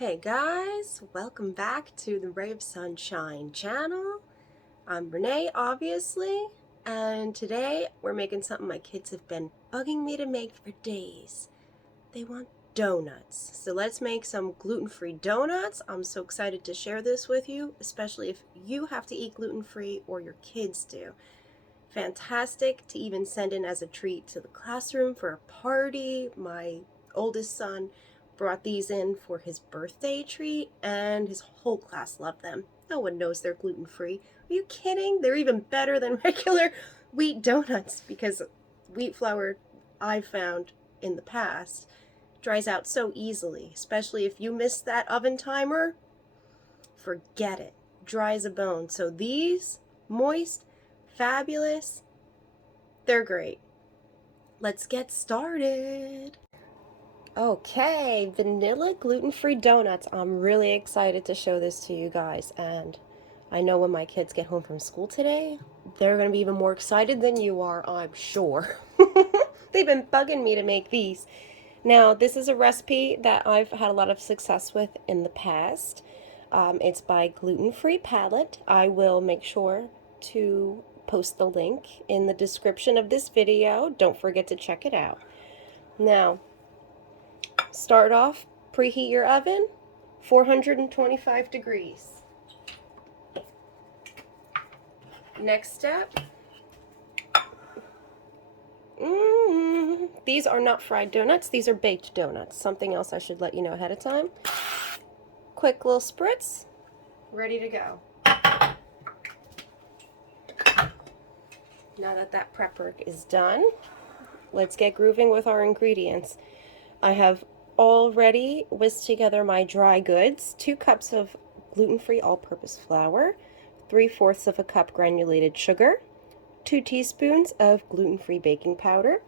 Hey guys, welcome back to the Ray of Sunshine channel. I'm Renee, obviously, and today we're making something my kids have been bugging me to make for days. They want donuts. So let's make some gluten-free donuts. I'm so excited to share this with you, especially if you have to eat gluten-free or your kids do. Fantastic to even send in as a treat to the classroom for a party. My oldest son brought these in for his birthday treat, and his whole class loved them. No one knows they're gluten-free. Are you kidding? They're even better than regular wheat donuts because wheat flour, I've found in the past, dries out so easily, especially if you miss that oven timer. Forget it. Dry as a bone. So these, moist, fabulous, they're great. Let's get started. Okay, vanilla gluten-free donuts. I'm really excited to show this to you guys, and I know when my kids get home from school today, they're going to be even more excited than you are, I'm sure. They've been bugging me to make these. Now, this is a recipe that I've had a lot of success with in the past. It's by Gluten-Free Palate. I will make sure to post the link in the description of this video. Don't forget to check it out. Now, start off, preheat your oven, 425 degrees. Next step, these are not fried donuts, these are baked donuts. Something else I should let you know ahead of time. Quick little spritz, ready to go. Now that that prep work is done, let's get grooving with our ingredients. I have already whisked together my dry goods, 2 cups of gluten-free all-purpose flour, 3/4 of a cup granulated sugar, 2 teaspoons of gluten-free baking powder,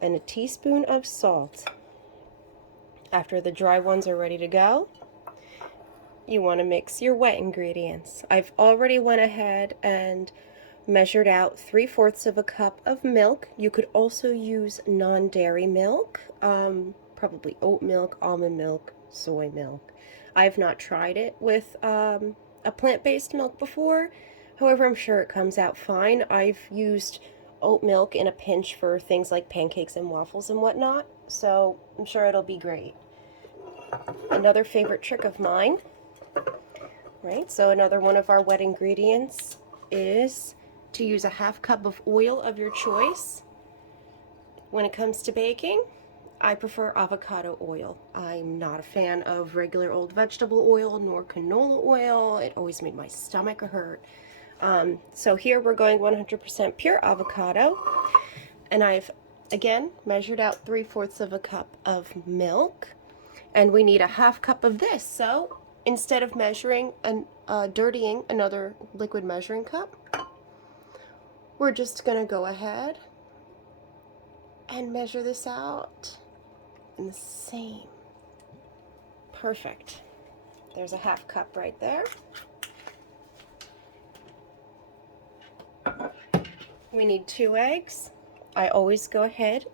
and a teaspoon of salt. After the dry ones are ready to go, you want to mix your wet ingredients. I've already went ahead and measured out 3/4 of a cup of milk. You could also use non-dairy milk, probably oat milk, almond milk, soy milk. I've not tried it with a plant-based milk before. However, I'm sure it comes out fine. I've used oat milk in a pinch for things like pancakes and waffles and whatnot, so I'm sure it'll be great. Another favorite trick of mine, right? So another one of our wet ingredients is to use a 1/2 cup of oil of your choice. When it comes to baking, I prefer avocado oil. I'm not a fan of regular old vegetable oil nor canola oil. It always made my stomach hurt. So here we're going 100% pure avocado, and I've again measured out 3/4 of a cup of milk, and we need a 1/2 cup of this. So instead of measuring and dirtying another liquid measuring cup, we're just gonna go ahead and measure this out in the same. Perfect. There's a 1/2 cup right there. We need 2 eggs. I always go ahead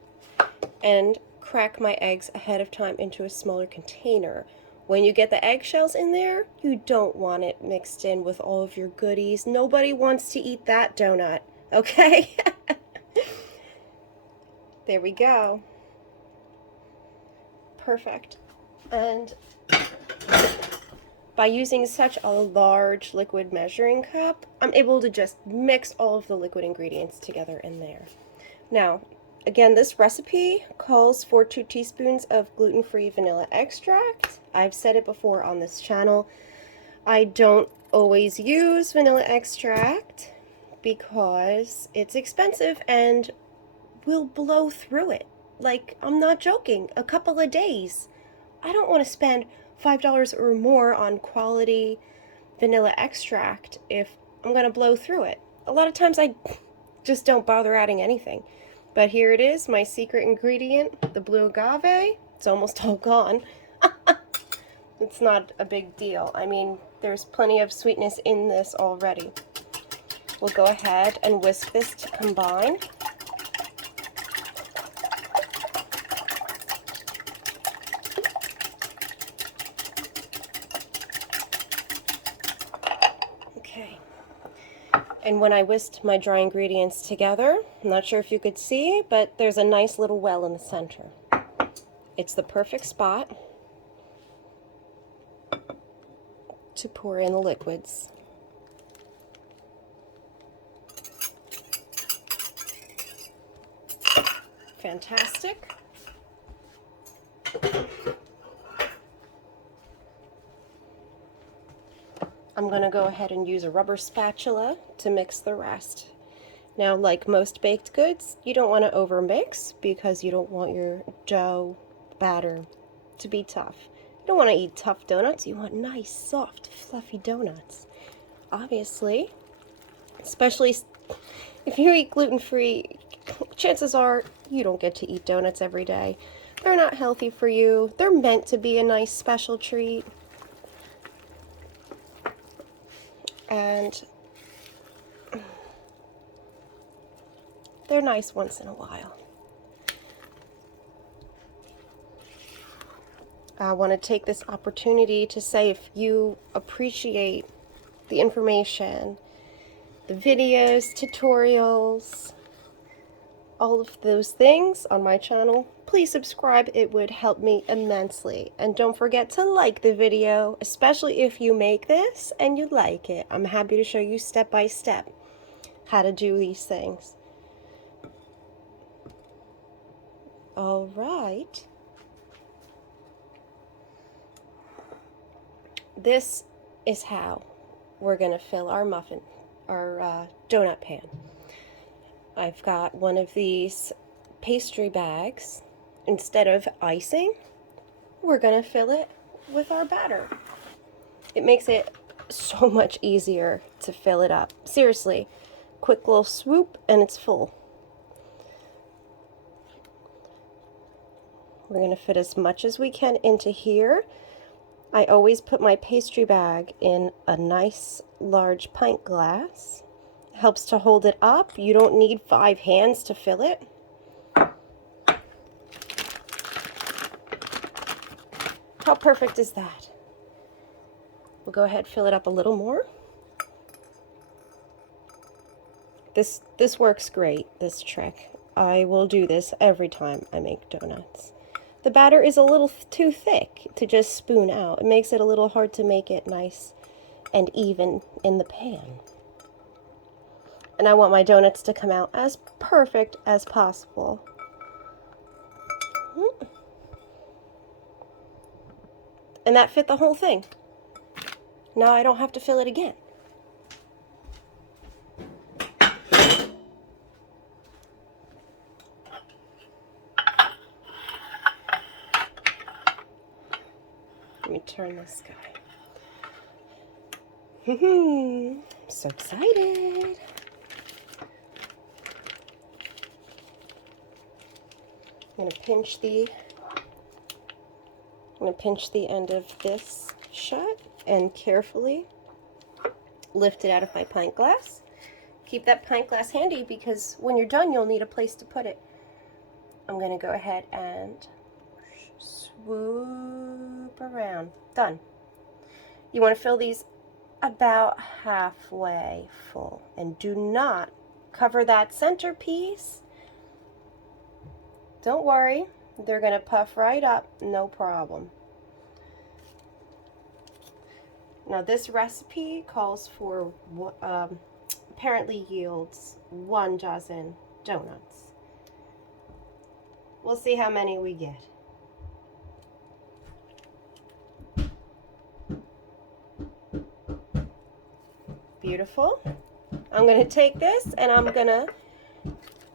and crack my eggs ahead of time into a smaller container. When you get the eggshells in there, you don't want it mixed in with all of your goodies. Nobody wants to eat that donut, okay? There we go. Perfect. And by using such a large liquid measuring cup, I'm able to just mix all of the liquid ingredients together in there. Now, again, this recipe calls for 2 teaspoons of gluten-free vanilla extract. I've said it before on this channel. I don't always use vanilla extract because it's expensive and will blow through it. Like, I'm not joking, a couple of days. I don't want to spend $5 or more on quality vanilla extract if I'm going to blow through it. A lot of times I just don't bother adding anything. But here it is, my secret ingredient, the blue agave. It's almost all gone. It's not a big deal. I mean, there's plenty of sweetness in this already. We'll go ahead and whisk this to combine. And when I whisked my dry ingredients together, I'm not sure if you could see, but there's a nice little well in the center. It's the perfect spot to pour in the liquids. Fantastic. I'm going to go ahead and use a rubber spatula to mix the rest. Now, like most baked goods, you don't want to overmix because you don't want your dough batter to be tough. You don't want to eat tough donuts, you want nice, soft, fluffy donuts. Obviously, especially if you eat gluten-free, chances are you don't get to eat donuts every day. They're not healthy for you. They're meant to be a nice special treat. And they're nice once in a while. I want to take this opportunity to say if you appreciate the information, the videos, tutorials, all of those things on my channel, please subscribe. It would help me immensely. And don't forget to like the video, especially if you make this and you like it. I'm happy to show you step by step how to do these things. All right. This is how we're going to fill our donut pan. I've got one of these pastry bags. Instead of icing, we're going to fill it with our batter. It makes it so much easier to fill it up. Seriously, quick little swoop and it's full. We're going to fit as much as we can into here. I always put my pastry bag in a nice large pint glass. Helps to hold it up. You don't need 5 hands to fill it. How perfect is that? We'll go ahead and fill it up a little more. This works great, this trick. I will do this every time I make donuts. The batter is a little too thick to just spoon out. It makes it a little hard to make it nice and even in the pan. And I want my donuts to come out as perfect as possible. And that fit the whole thing. Now I don't have to fill it again. Let me turn this guy. I'm so excited. I'm going to pinch the end of this shut and carefully lift it out of my pint glass. Keep that pint glass handy because when you're done, you'll need a place to put it. I'm going to go ahead and swoop around. Done. You want to fill these about halfway full and do not cover that centerpiece. Don't worry, they're going to puff right up, no problem. Now this recipe calls for, apparently yields 1 dozen donuts. We'll see how many we get. Beautiful. I'm going to take this and I'm going to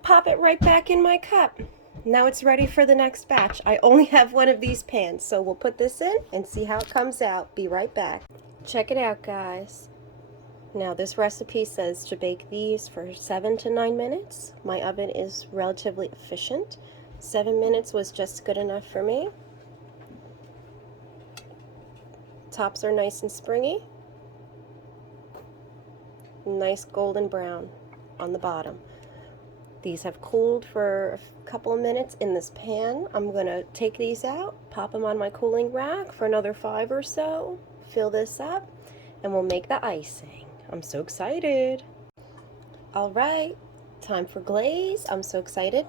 pop it right back in my cup. Now it's ready for the next batch. I only have one of these pans, so we'll put this in and see how it comes out. Be right back. Check it out, guys. Now this recipe says to bake these for 7 to 9 minutes. My oven is relatively efficient. 7 minutes was just good enough for me. Tops are nice and springy. Nice golden brown on the bottom. These have cooled for a couple of minutes in this pan. I'm going to take these out, pop them on my cooling rack for another 5 or so, fill this up, and we'll make the icing. I'm so excited. All right, time for glaze. I'm so excited.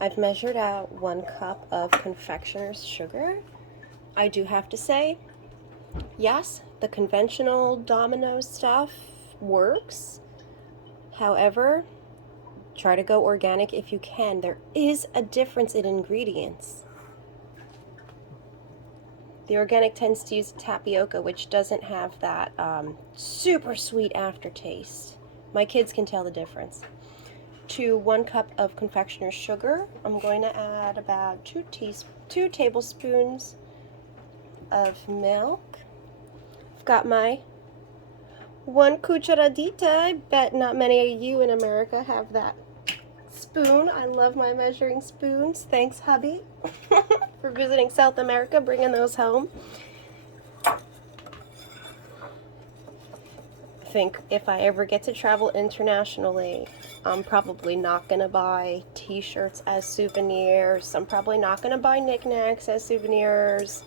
I've measured out 1 cup of confectioner's sugar. I do have to say, yes, the conventional Domino's stuff works. However, try to go organic if you can. There is a difference in ingredients. The organic tends to use tapioca, which doesn't have that super sweet aftertaste. My kids can tell the difference. To 1 cup of confectioner's sugar, I'm going to add about 2 tablespoons of milk. I've got my 1 cucharadita. I bet not many of you in America have that spoon. I love my measuring spoons. Thanks, hubby, for visiting South America, bringing those home. I think if I ever get to travel internationally, I'm probably not going to buy t-shirts as souvenirs. I'm probably not going to buy knickknacks as souvenirs.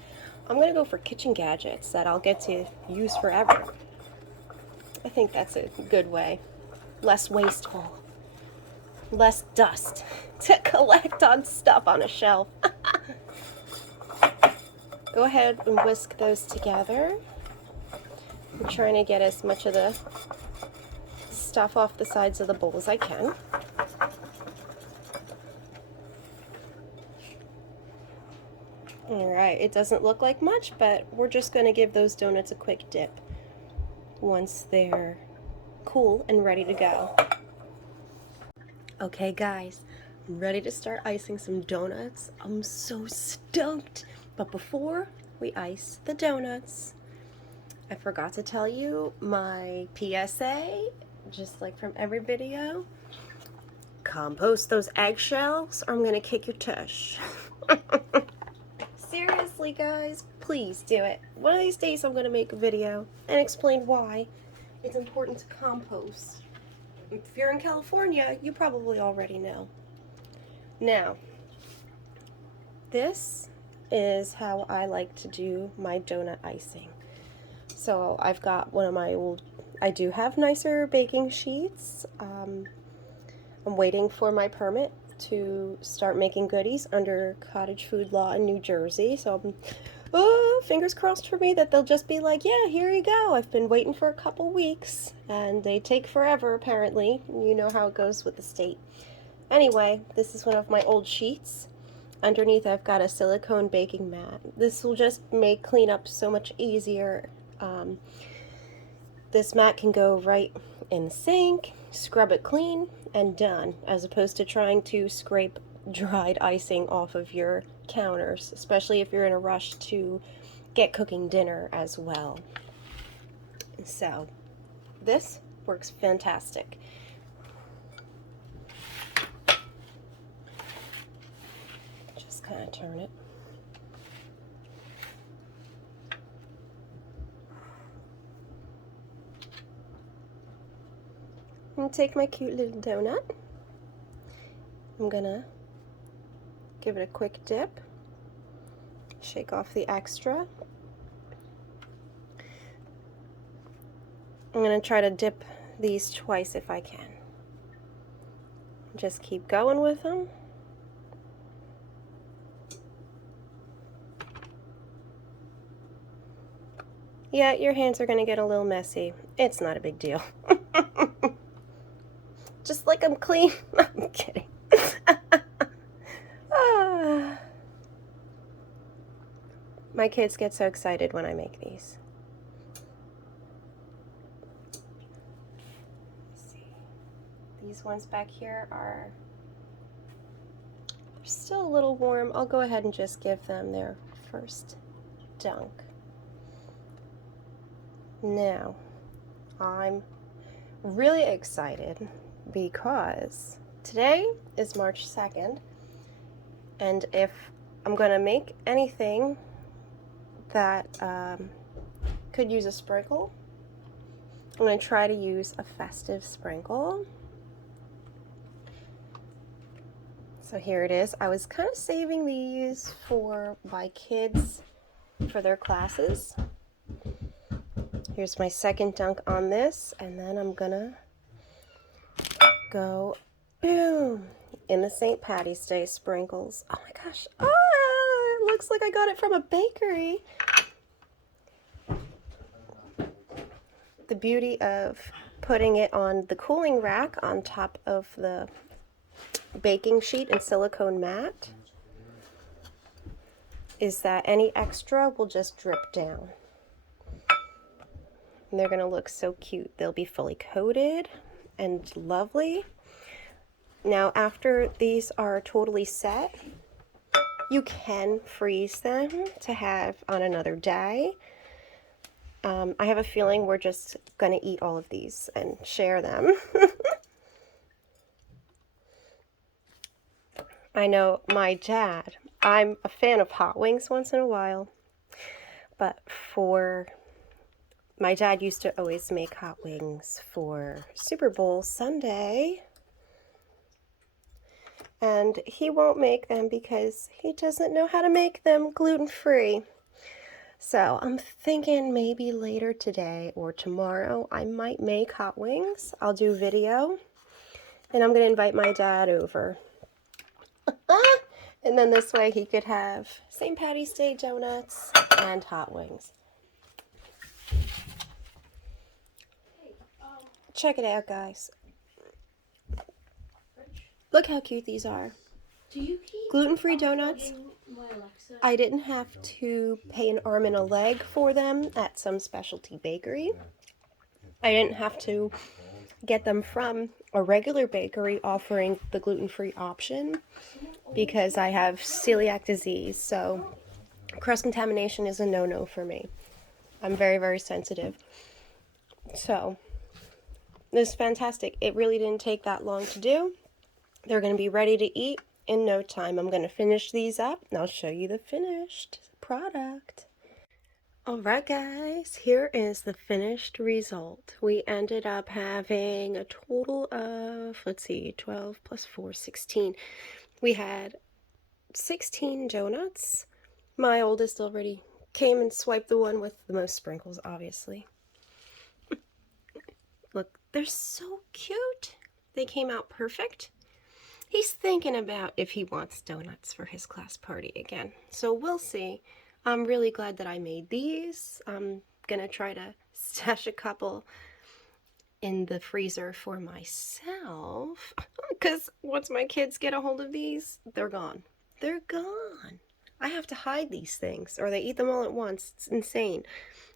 I'm going to go for kitchen gadgets that I'll get to use forever. I think that's a good way. Less wasteful. Less dust to collect on stuff on a shelf. Go ahead and whisk those together. I'm trying to get as much of the stuff off the sides of the bowl as I can. Alright, it doesn't look like much, but we're just going to give those donuts a quick dip once they're cool and ready to go. Okay guys, I'm ready to start icing some donuts. I'm so stoked! But before we ice the donuts, I forgot to tell you my PSA, just like from every video. Compost those eggshells or I'm gonna kick your tush. Seriously guys, please do it. One of these days I'm gonna make a video and explain why it's important to compost. If you're in California, you probably already know. Now, this is how I like to do my donut icing. So I've got one of my old, I do have nicer baking sheets. I'm waiting for my permit to start making goodies under cottage food law in New Jersey. So fingers crossed for me that they'll just be like, yeah, here you go. I've been waiting for a couple weeks and they take forever apparently. You know how it goes with the state. Anyway, this is one of my old sheets. Underneath I've got a silicone baking mat. This will just make cleanup so much easier. This mat can go right in the sink, scrub it clean, and done, as opposed to trying to scrape dried icing off of your counters, especially if you're in a rush to get cooking dinner as well. So this works fantastic. Just kind of turn it. And take my cute little donut. I'm gonna give it a quick dip, shake off the extra. I'm gonna try to dip these twice if I can. Just keep going with them. Yeah, your hands are gonna get a little messy. It's not a big deal. Just like I'm clean. I'm kidding. My kids get so excited when I make these. Let's see. These ones back here are still a little warm. I'll go ahead and just give them their first dunk. Now, I'm really excited because today is March 2nd, and if I'm going to make anything that could use a sprinkle, I'm going to try to use a festive sprinkle. So here it is. I was kind of saving these for my kids for their classes. Here's my second dunk on this, and then I'm gonna go boom in the St. Patty's Day sprinkles. Oh my gosh. Oh, it looks like I got it from a bakery. The beauty of putting it on the cooling rack on top of the baking sheet and silicone mat is that any extra will just drip down. And they're going to look so cute. They'll be fully coated and lovely. Now, after these are totally set, you can freeze them to have on another day. I have a feeling we're just going to eat all of these and share them. I know my dad, I'm a fan of hot wings once in a while, but my dad used to always make hot wings for Super Bowl Sunday, and he won't make them because he doesn't know how to make them gluten-free. So I'm thinking maybe later today or tomorrow I might make hot wings. I'll do video, and I'm going to invite my dad over. And then this way he could have St. Patty's Day donuts and hot wings. Check it out, guys. Look how cute these are. Gluten-free donuts. I didn't have to pay an arm and a leg for them at some specialty bakery. I didn't have to get them from a regular bakery offering the gluten-free option because I have celiac disease, so cross-contamination is a no-no for me. I'm very, very sensitive. So this is fantastic. It really didn't take that long to do. They're going to be ready to eat in no time. I'm going to finish these up and I'll show you the finished product. Alright guys, here is the finished result. We ended up having a total of, 12 plus 4, 16. We had 16 donuts. My oldest already came and swiped the one with the most sprinkles, obviously. Look, they're so cute. They came out perfect. He's thinking about if he wants donuts for his class party again. So we'll see. I'm really glad that I made these. I'm gonna try to stash a couple in the freezer for myself. Because once my kids get a hold of these, they're gone. They're gone. I have to hide these things or they eat them all at once. It's insane.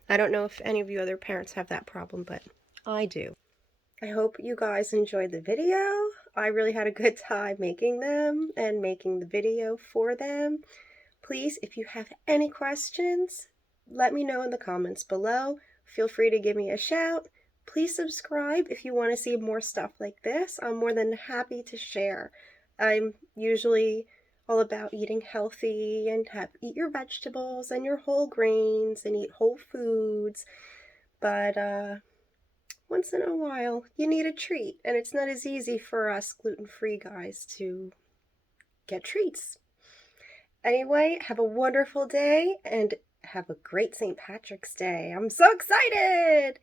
I don't know if any of you other parents have that problem, but I do. I hope you guys enjoyed the video. I really had a good time making them and making the video for them. Please, if you have any questions, let me know in the comments below. Feel free to give me a shout. Please subscribe if you want to see more stuff like this. I'm more than happy to share. I'm usually all about eating healthy and eat your vegetables and your whole grains and eat whole foods. But once in a while, you need a treat, and it's not as easy for us gluten-free guys to get treats. Anyway, have a wonderful day, and have a great St. Patrick's Day. I'm so excited!